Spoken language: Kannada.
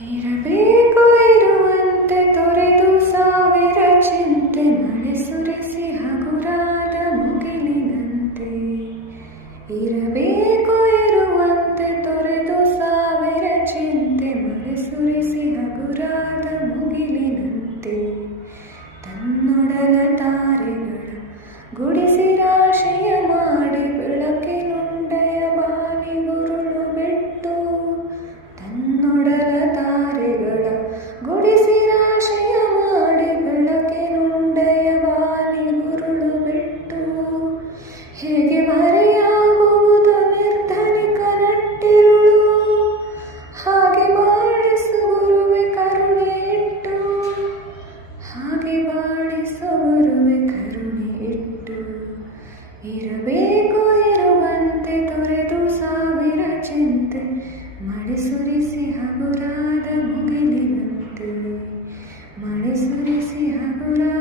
ಇರಬೇಕು ಇರುವಂತೆ ತೊರೆದು ಸಾವಿರ ಚಿಂತೆ ಮಳೆ ಸುರಿಸಿ ಹಗುರಾದ ಮುಗಿಲಿನಂತೆ. ಇರಬೇಕು ಇರುವಂತೆ ತೊರೆದು ಸಾವಿರ ಚಿಂತೆ ಮಳೆ ಸುರಿಸಿ ಹಗುರಾದ ಮುಗಿಲಿನಂತೆ. ತನ್ನೊಡಲ ತಾರೆಗಳ ಗುಡಿಸಿ ರಾಶಿಯ ಮಾಡಿ ಬೆಳಕಿನುಂಡೆಯ ಬಾನಿ ಗುರುಳು ಬಿಟ್ಟು. ತನ್ನೊಡಲ ತಾರೆಗಳ ಗುಡಿಸಿ ರಾಶಿಯ ಮಾಡಿ ಬೆಳಕಿನುಂಡೆಯ ಬಾನಿ ಗುರುಳು ಬಿಟ್ಟು. ಹೇಗೆ ಮರೆಯಾಗುವುದು ನಿರ್ಧನಿಕ ನಟ್ಟಿರುಳು, ಹಾಗೆ ಬಾಳಿಸು ಗುರುವೆ ಕರುಣೆ ಇಟ್ಟು. ಹಾಗೆ ಬಾಳಿಸು ಗುರುವೆ ಕರುಣೆ ಇಟ್ಟು. ಇರಬೇಕು ಇರುವಂತೆ ತೊರೆದು ಸಾವಿರ ಚಿಂತೆ ಮಳೆ ಸುರಿಸಿ ಹಗುರಾದ ಮುಗಿಲಿನಂತೆ. ಮಳೆ ಸುರಿಸಿ ಹಗುರಾದ